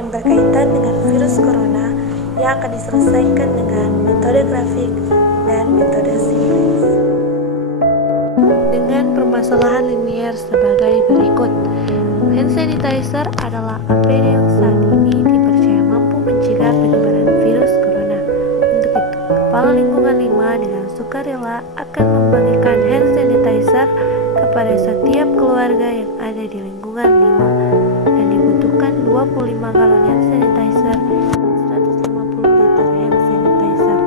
yang berkaitan dengan virus corona yang akan diselesaikan dengan metode grafik dan metode simplex. Dengan permasalahan linier sebagai berikut. Hand sanitizer adalah APD yang saat ini dipercaya mampu mencegah penyebaran virus corona. Untuk itu, Kepala Lingkungan 5 dengan sukarela akan membagikan hand sanitizer kepada setiap keluarga yang ada di lingkungan 5 dan dibutuhkan 25 galon hand sanitizer dan 150 liter hand sanitizer.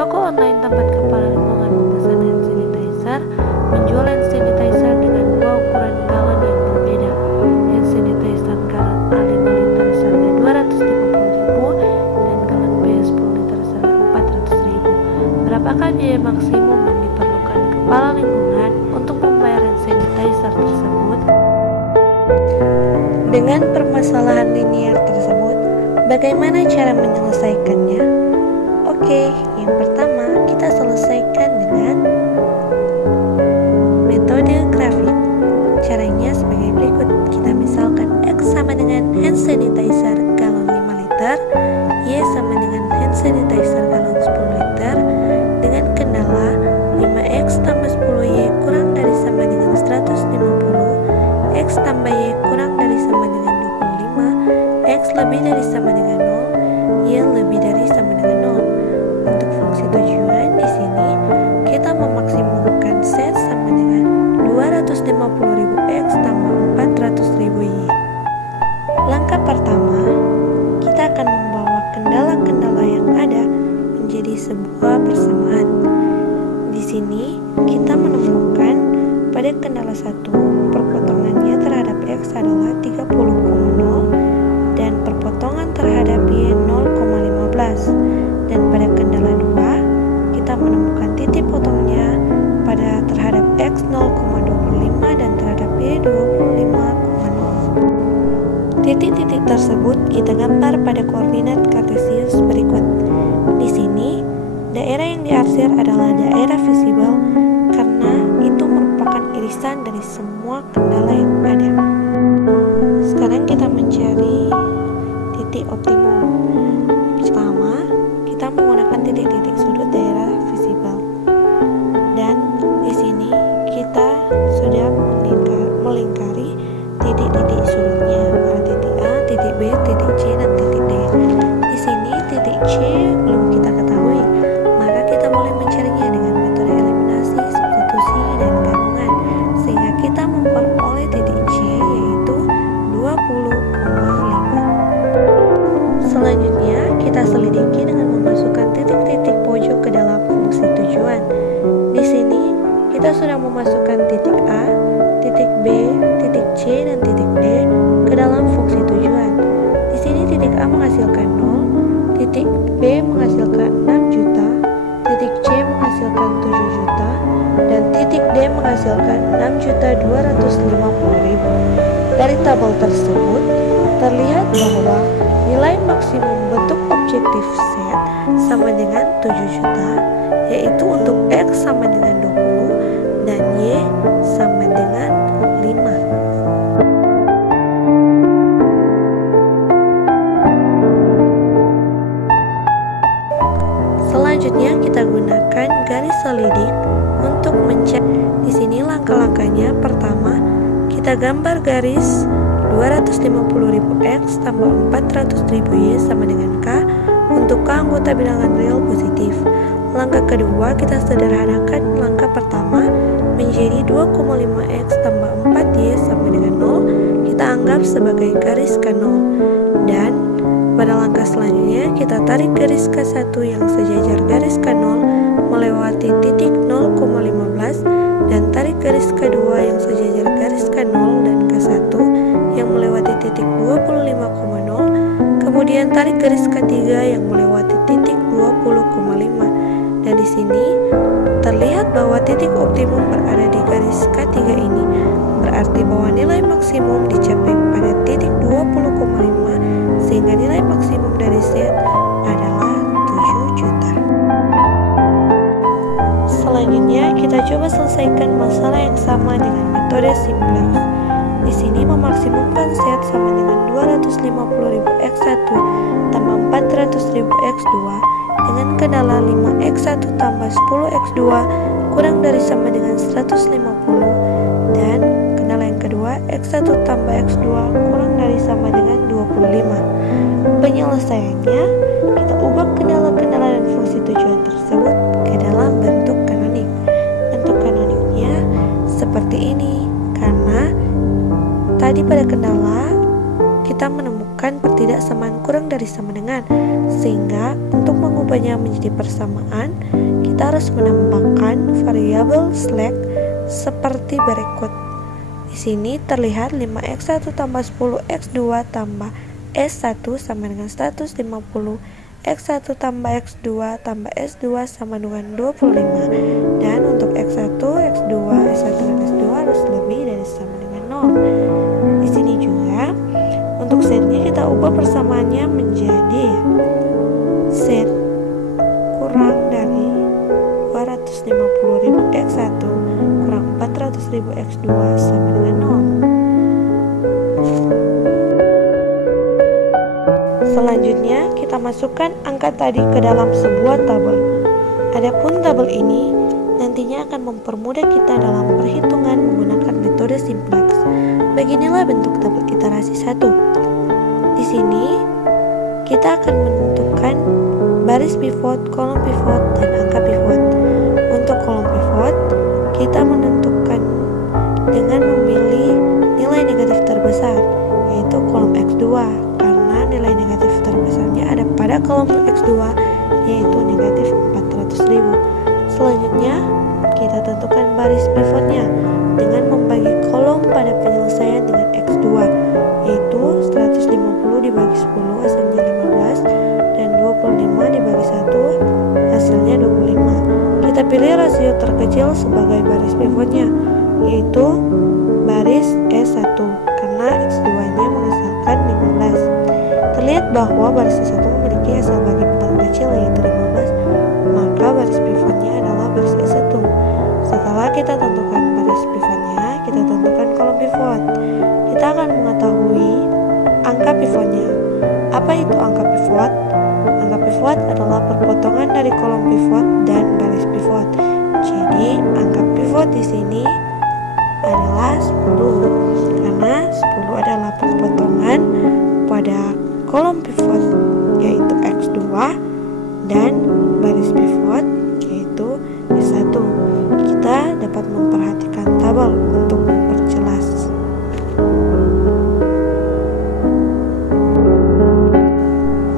Toko online tempat Kepala Lingkungan memesan hand sanitizer menjual hand sanitizer dengan dua ukuran galon yang berbeda. Hand sanitizer galon A5 liter seharga Rp250.000 dan galon B10 liter seharga Rp400.000. Berapakah biaya maksimum yang diperlukan Kepala Lingkungan untuk membayar hand sanitizer tersebut? Dengan permasalahan linier tersebut, bagaimana cara menyelesaikannya? Oke, yang pertama kita selesaikan dengan metode grafik. Caranya sebagai berikut. Kita misalkan X sama dengan hand sanitizer galon 5 liter, Y sama dengan hand sanitizer galon 10 liter, dengan kendala 5X tambah 10Y kurang dari sama dengan 150, X tambah Y kurang dari sama dengan 25, X lebih dari sama dengan 0, Y lebih dari sama dengan 0. Untuk fungsi tujuan di sini kita memaksimumkan Z sama dengan 250.000 X tambah 400.000 Y. Langkah pertama, kita akan membawa kendala-kendala yang ada menjadi sebuah persamaan. Di sini kita menemukan pada kendala 1 perpotongannya terhadap X adalah 30,0 dan perpotongan terhadap Y 0,15. Dan pada kendala 2 kita menemukan titik potongnya pada terhadap X 0,25 dan terhadap Y 25,0. Titik-titik tersebut kita gambar pada koordinat kartesius berikut. Di sini daerah yang diarsir adalah daerah visible karena itu merupakan irisan dari semua kendala yang ada. Sekarang kita mencari titik optimum. Pertama, kita menggunakan titik-titik sudut daerah visible. Dan di sini kita sudah melingkari titik-titik sudutnya, ada titik A, titik B, titik C, dan titik D. Di sini titik C belum kita ketahui, maka kita boleh mencarinya dengan metode eliminasi, substitusi, dan gabungan, sehingga kita memperoleh titik C yaitu 20,5. Selanjutnya kita selidiki dengan memasukkan titik-titik pojok ke dalam fungsi tujuan. Di sini kita sudah memasukkan titik A, titik B, titik C, dan titik D ke dalam fungsi tujuan. Di sini titik A menghasilkan 0, titik B menghasilkan 6 juta, titik C menghasilkan 7 juta, dan titik D menghasilkan 6.250.000. Dari tabel tersebut terlihat bahwa nilai maksimum bentuk objektif Z sama dengan 7 juta, yaitu untuk X sama dengan 20 dan Y sama dengan 5. Selanjutnya kita gunakan garis selidik untuk mencari. Di sini langkah-langkahnya. Pertama, kita gambar garis 250.000 X tambah 400.000 Y sama dengan K untuk K anggota bilangan real positif. Langkah kedua, kita sederhanakan langkah pertama menjadi 2,5 X tambah 4 Y sama dengan 0. Kita anggap sebagai garis K0. Dan pada langkah selanjutnya kita tarik garis K1 yang sejajar garis K0 melewati titik 0,15 dan tarik garis K2 yang sejajar garis K0 dan K1 yang melewati titik 25,0, kemudian tarik garis K3 yang melewati titik 20,5. Dan di sini terlihat bahwa titik optimum berada di garis K3 ini, berarti bahwa nilai maksimum dicapai pada titik 20,5 sehingga nilai maksimum dari Z adalah 7 juta. Selanjutnya kita coba selesaikan masalah yang sama dengan metode simplex. Di Di sini memaksimumkan set sama dengan 250.000 X1 tambah 400.000 X2 dengan kendala 5X1 tambah 10X2 kurang dari sama dengan 150, dan kendala yang kedua X1 tambah X2 kurang dari sama dengan 25. Penyelesaiannya, kita ubah kendala-kendala dan fungsi tujuan tersebut ke dalam bentuk kanonik. Bentuk kanoniknya seperti ini, karena tadi pada kendala kita menemukan pertidaksamaan kurang dari sama dengan, sehingga untuk mengubahnya menjadi persamaan kita harus menambahkan variabel slack seperti berikut. Di sini terlihat 5X1 tambah 10X2 tambah S1 sama dengan 150, X1 tambah X2 tambah S2 sama dengan 25, dan untuk X1, X2, S1 dan S2 harus lebih dari sama dengan 0. Di sini juga untuk setnya kita ubah persamaannya menjadi set kurang dari 250.000 X1 kurang 400.000 X2 sama dengan 0. Selanjutnya kita masukkan angka tadi ke dalam sebuah tabel. Adapun tabel ini nantinya akan mempermudah kita dalam perhitungan menggunakan metode simplex. Beginilah bentuk tabel iterasi 1. Di sini kita akan menentukan baris pivot, kolom pivot, dan angka pivot. Untuk kolom pivot, kita menentukan dengan memilih nilai negatif terbesar, yaitu kolom X2, karena nilai negatif terbesarnya ada pada kolom X2, yaitu negatif 400.000. Selanjutnya, kita tentukan baris pivotnya dengan membagi kolom pada penyelesaian dengan X2, yaitu 150 dibagi 10 hasilnya 15, dan 25 dibagi 1 hasilnya 25. Kita pilih rasio terkecil sebagai baris pivotnya, yaitu baris S1, karena X2-nya menghasilkan 15. Terlihat bahwa baris S1 memiliki hasil bagi paling kecil, yaitu 15, maka baris pivotnya adalah baris S1. Setelah kita tentukan baris pivotnya, kita tentukan kolom pivot. Kita akan mengetahui angka pivotnya. Apa itu angka pivot? Angka pivot adalah perpotongan dari kolom pivot dan baris pivot. Jadi angka pivot di sini adalah 10, karena 10 adalah perpotongan pada kolom pivot yaitu X2 dan baris pivot yaitu S1. Kita dapat memperhatikan tabel untuk memperjelas.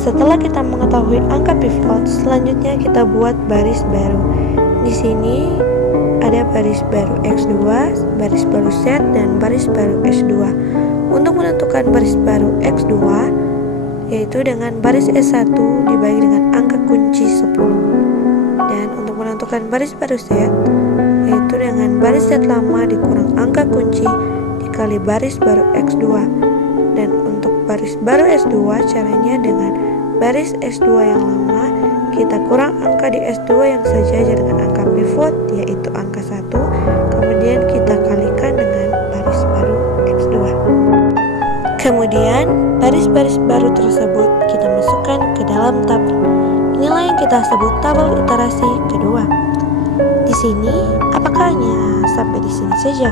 Setelah kita mengetahui angka pivot, selanjutnya kita buat baris baru. Di sini ada baris baru X2, baris baru Z, dan baris baru S2. Untuk menentukan baris baru X2, yaitu dengan baris S1 dibagi dengan angka kunci 10. Dan untuk menentukan baris baru Z, yaitu dengan baris Z lama dikurang angka kunci dikali baris baru X2. Dan untuk baris baru S2, caranya dengan baris S2 yang lama kita kurang angka di S2 yang sejajar dengan angka pivot, yaitu angka 1, kemudian kita kalikan dengan baris baru X2. Kemudian baris-baris baru tersebut kita masukkan ke dalam tabel. Inilah yang kita sebut tabel iterasi kedua. Di sini apakah hanya sampai di sini saja?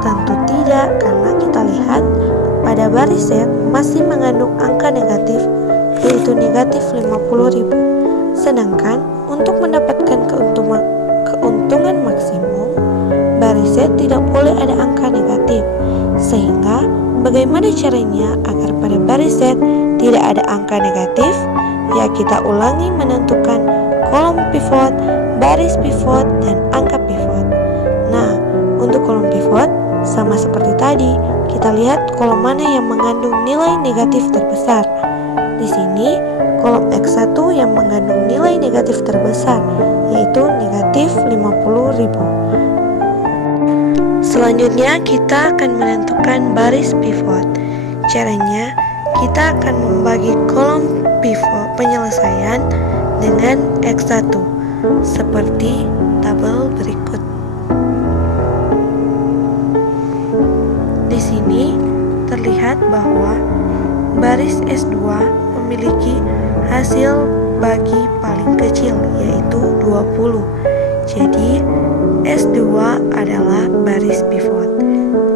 Tentu tidak, karena kita lihat pada baris Z masih mengandung angka negatif, yaitu negatif 50.000. Sedangkan untuk mendapatkan keuntungan maksimum, baris Z tidak boleh ada angka negatif. Sehingga bagaimana caranya agar pada baris Z tidak ada angka negatif? Ya, kita ulangi menentukan kolom pivot, baris pivot, dan angka pivot. Nah, untuk kolom pivot sama seperti tadi, kita lihat kolom mana yang mengandung nilai negatif terbesar. Di sini kolom X1 yang mengandung nilai negatif terbesar, yaitu negatif 50.000. Selanjutnya kita akan menentukan baris pivot. Caranya kita akan membagi kolom pivot penyelesaian dengan X1 seperti tabel berikut. Di Di sini terlihat bahwa baris S2 memiliki hasil bagi paling kecil, yaitu 20. Jadi S2 adalah baris pivot.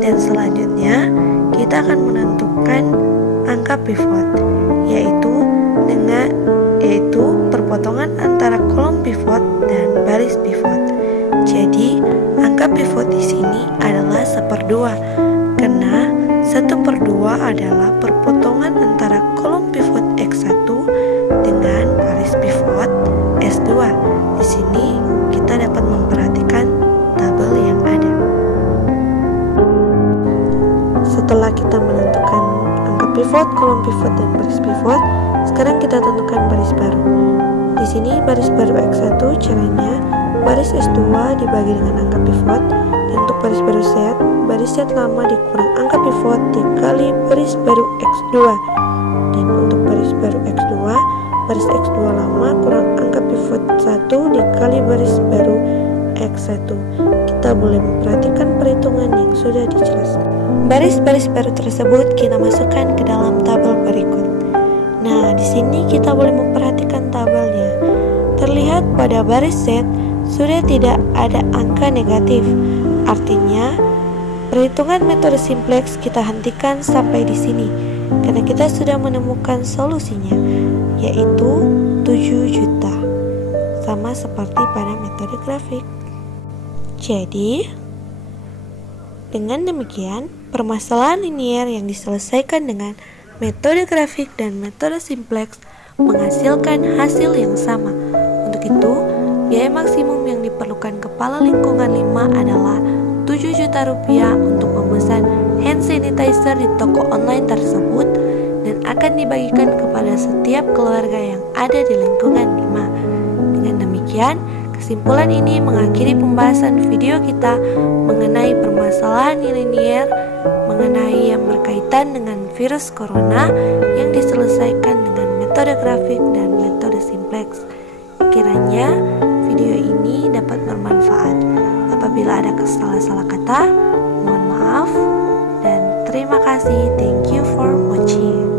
Dan selanjutnya kita akan menentukan angka pivot, yaitu perpotongan antara kolom pivot dan baris pivot. Jadi angka pivot di sini adalah 1/2, karena 1/2 adalah perpotongan antara kolom pivot X1 dengan baris pivot S2. Di sini kita dapat memperhatikan tabel yang ada. Setelah kita menentukan angka pivot, kolom pivot, dan baris pivot, sekarang kita tentukan baris baru. Di sini baris baru X1 caranya baris S2 dibagi dengan angka pivot, dan untuk baris set lama dikurang angka pivot dikali baris baru X2. Dan untuk baris baru X2, baris X2 lama kurang angka pivot 1 dikali baris baru X1. Kita boleh memperhatikan perhitungan yang sudah dijelaskan. Baris-baris baru tersebut kita masukkan ke dalam tabel berikut. Nah, di sini kita boleh memperhatikan tabelnya. Terlihat pada baris Z sudah tidak ada angka negatif. Artinya, perhitungan metode simplex kita hentikan sampai di sini karena kita sudah menemukan solusinya, yaitu 7 juta. Sama seperti pada metode grafik. Jadi, dengan demikian, permasalahan linier yang diselesaikan dengan metode grafik dan metode simplex menghasilkan hasil yang sama. Untuk itu, biaya maksimum yang diperlukan kepala lingkungan 5 adalah 7 juta rupiah untuk memesan hand sanitizer di toko online tersebut dan akan dibagikan kepada setiap keluarga yang ada di lingkungan 5. Dengan demikian, kesimpulan ini mengakhiri pembahasan video kita mengenai permasalahan linier mengenai yang berkaitan dengan virus corona yang diselesaikan dengan metode grafik dan metode simplex. Kiranya video ini dapat bermanfaat. Apabila ada salah kata, mohon maaf dan terima kasih. Thank you for watching.